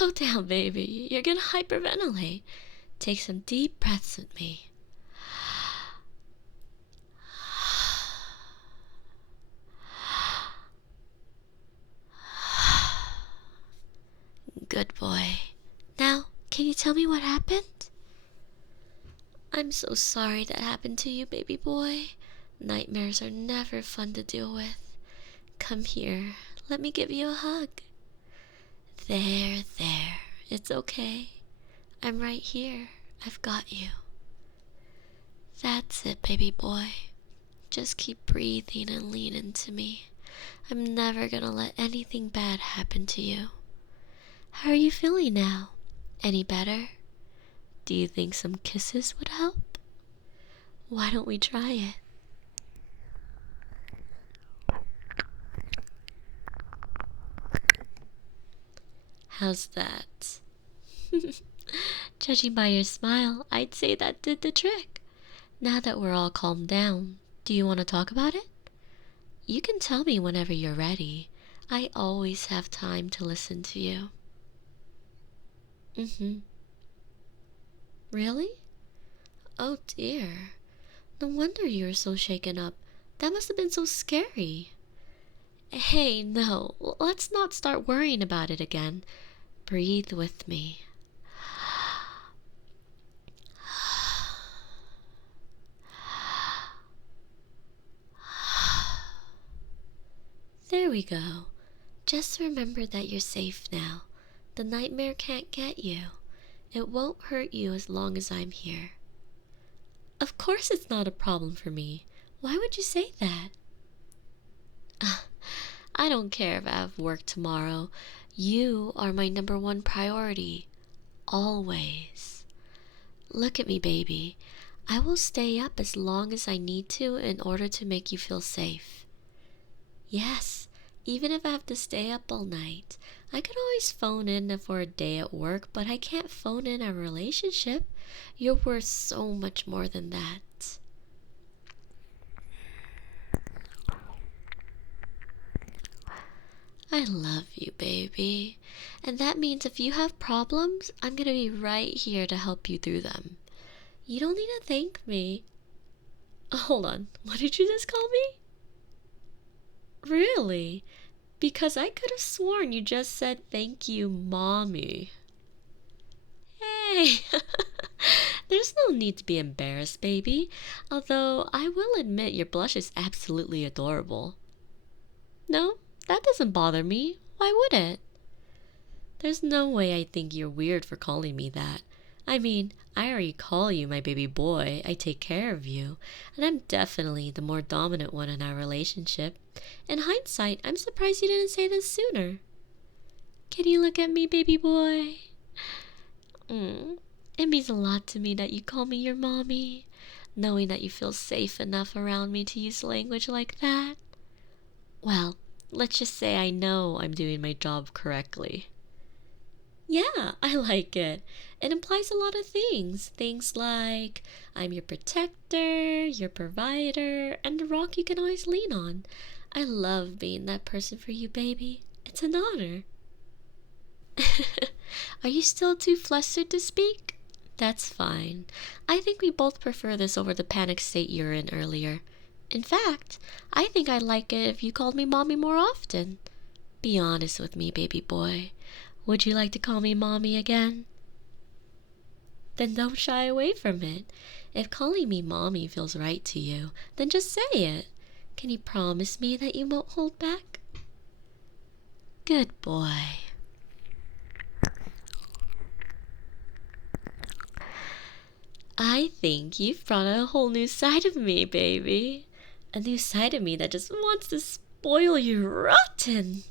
Slow down, baby. You're gonna hyperventilate. Take some deep breaths with me. Good boy. Now, can you tell me what happened? I'm so sorry that happened to you, baby boy. Nightmares are never fun to deal with. Come here. Let me give you a hug. There. It's okay. I'm right here. I've got you. That's it, baby boy. Just keep breathing and lean into me. I'm never gonna let anything bad happen to you. How are you feeling now? Any better? Do you think some kisses would help? Why don't we try it? How's that? Judging by your smile, I'd say that did the trick. Now that we're all calmed down, do you want to talk about it? You can tell me whenever you're ready. I always have time to listen to you. Really? Oh dear. No wonder you were so shaken up. That must have been so scary. Hey, no, let's not start worrying about it again. Breathe with me. There we go. Just remember that you're safe now. The nightmare can't get you. It won't hurt you as long as I'm here. Of course it's not a problem for me. Why would you say that? I don't care if I have work tomorrow. You are my #1 priority. Always. Look at me, baby. I will stay up as long as I need to in order to make you feel safe. Yes, even if I have to stay up all night. I could always phone in for a day at work, but I can't phone in a relationship. You're worth so much more than that. I love you, baby. And that means if you have problems, I'm gonna be right here to help you through them. You don't need to thank me. Hold on, what did you just call me? Really? Because I could have sworn you just said thank you, mommy. Hey! There's no need to be embarrassed, baby. Although I will admit your blush is absolutely adorable. No, that doesn't bother me. Why would it? There's no way I think you're weird for calling me that. I mean, I already call you my baby boy. I take care of you. And I'm definitely the more dominant one in our relationship. In hindsight, I'm surprised you didn't say this sooner. Can you look at me, baby boy? It means a lot to me that you call me your mommy. Knowing that you feel safe enough around me to use language like that. Well, let's just say I know I'm doing my job correctly. Yeah, I like it. It implies a lot of things. Things like I'm your protector, your provider, and a rock you can always lean on. I love being that person for you, baby. It's an honor. Are you still too flustered to speak? That's fine. I think we both prefer this over the panic state you were in earlier. In fact, I think I'd like it if you called me mommy more often. Be honest with me, baby boy. Would you like to call me mommy again? Then don't shy away from it. If calling me mommy feels right to you, then just say it. Can you promise me that you won't hold back? Good boy. I think you've brought out a whole new side of me, baby. A new side of me that just wants to spoil you rotten.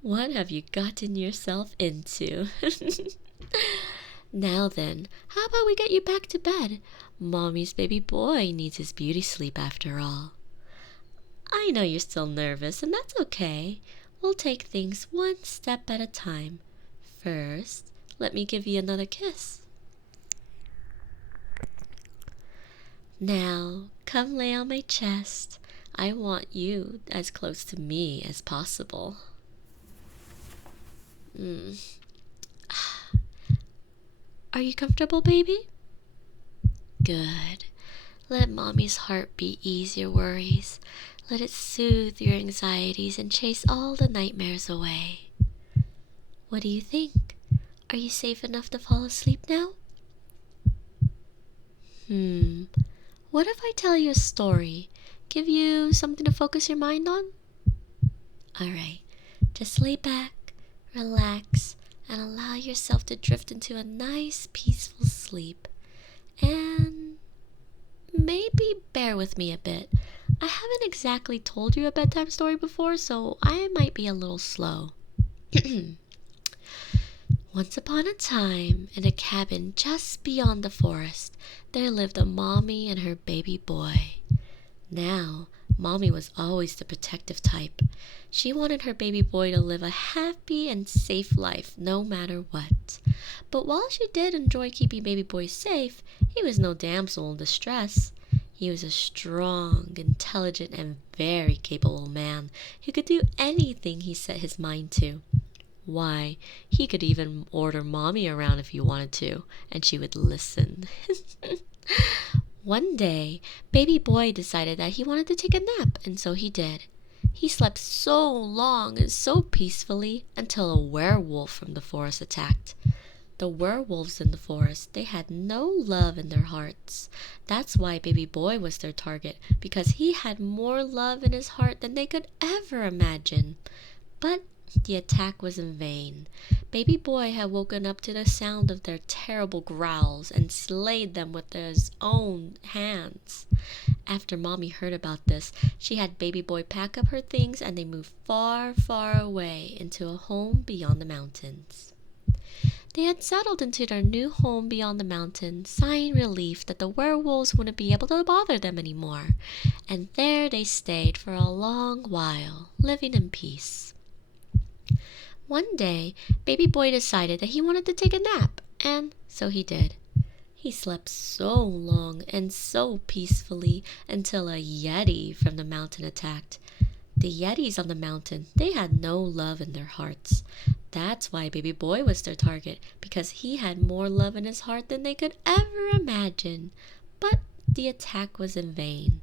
What have you gotten yourself into? Now then, how about we get you back to bed? Mommy's baby boy needs his beauty sleep after all. I know you're still nervous, and that's okay. We'll take things one step at a time. First, let me give you another kiss. Now, come lay on my chest. I want you as close to me as possible. Are you comfortable, baby? Good. Let mommy's heartbeat ease your worries. Let it soothe your anxieties and chase all the nightmares away. What do you think? Are you safe enough to fall asleep now? What if I tell you a story? Give you something to focus your mind on? Alright, just lay back, relax, and allow yourself to drift into a nice, peaceful sleep. And maybe bear with me a bit. I haven't exactly told you a bedtime story before, so I might be a little slow. Once upon a time, in a cabin just beyond the forest, there lived a mommy and her baby boy. Now, mommy was always the protective type. She wanted her baby boy to live a happy and safe life no matter what. But while she did enjoy keeping baby boy safe, he was no damsel in distress. He was a strong, intelligent, and very capable man who could do anything he set his mind to. Why, he could even order mommy around if he wanted to, and she would listen. One day, baby boy decided that he wanted to take a nap, and so he did. He slept so long and so peacefully until a werewolf from the forest attacked. The werewolves in the forest, they had no love in their hearts. That's why baby boy was their target, because he had more love in his heart than they could ever imagine. But the attack was in vain. Baby boy had woken up to the sound of their terrible growls and slayed them with his own hands. After mommy heard about this, she had baby boy pack up her things and they moved far, far away into a home beyond the mountains. They had settled into their new home beyond the mountains, sighing relief that the werewolves wouldn't be able to bother them anymore. And there they stayed for a long while, living in peace. One day, baby boy decided that he wanted to take a nap, and so he did. He slept so long and so peacefully until a yeti from the mountain attacked. The yetis on the mountain, they had no love in their hearts. That's why baby boy was their target, because he had more love in his heart than they could ever imagine. But the attack was in vain.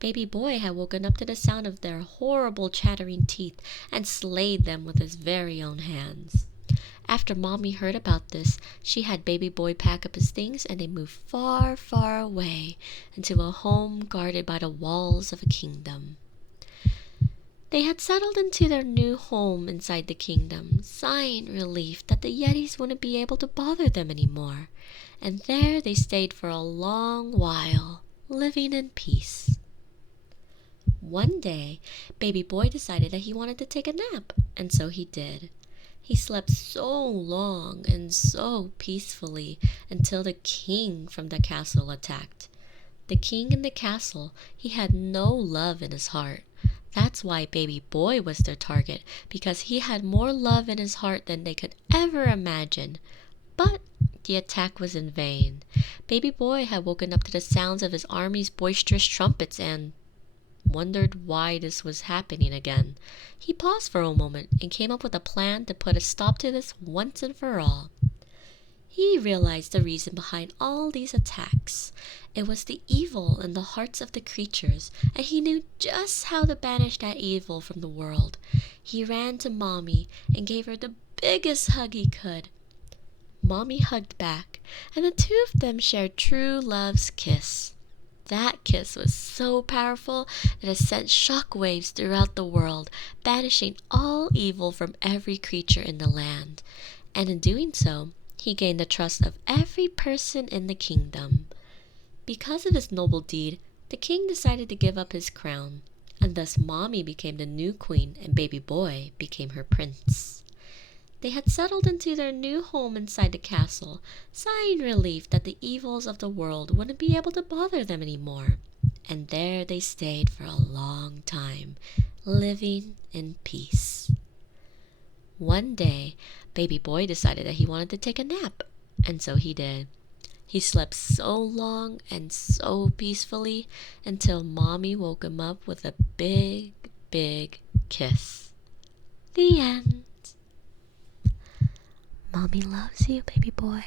Baby boy had woken up to the sound of their horrible chattering teeth and slayed them with his very own hands. After mommy heard about this, she had baby boy pack up his things and they moved far, far away into a home guarded by the walls of a kingdom. They had settled into their new home inside the kingdom, sighing relief that the yetis wouldn't be able to bother them anymore. And there they stayed for a long while, living in peace. One day, baby boy decided that he wanted to take a nap, and so he did. He slept so long and so peacefully until the king from the castle attacked. The king in the castle, he had no love in his heart. That's why baby boy was their target, because he had more love in his heart than they could ever imagine. But the attack was in vain. Baby boy had woken up to the sounds of his army's boisterous trumpets and wondered why this was happening again. He paused for a moment and came up with a plan to put a stop to this once and for all. He realized the reason behind all these attacks. It was the evil in the hearts of the creatures, and he knew just how to banish that evil from the world. He ran to mommy and gave her the biggest hug he could. Mommy hugged back, and the two of them shared true love's kiss. That kiss was so powerful that it sent shockwaves throughout the world, banishing all evil from every creature in the land. And in doing so, he gained the trust of every person in the kingdom. Because of this noble deed, the king decided to give up his crown, and thus mommy became the new queen and baby boy became her prince. They had settled into their new home inside the castle, sighing relief that the evils of the world wouldn't be able to bother them anymore. And there they stayed for a long time, living in peace. One day, baby boy decided that he wanted to take a nap, and so he did. He slept so long and so peacefully until mommy woke him up with a big, big kiss. The end. Mommy loves you, baby boy.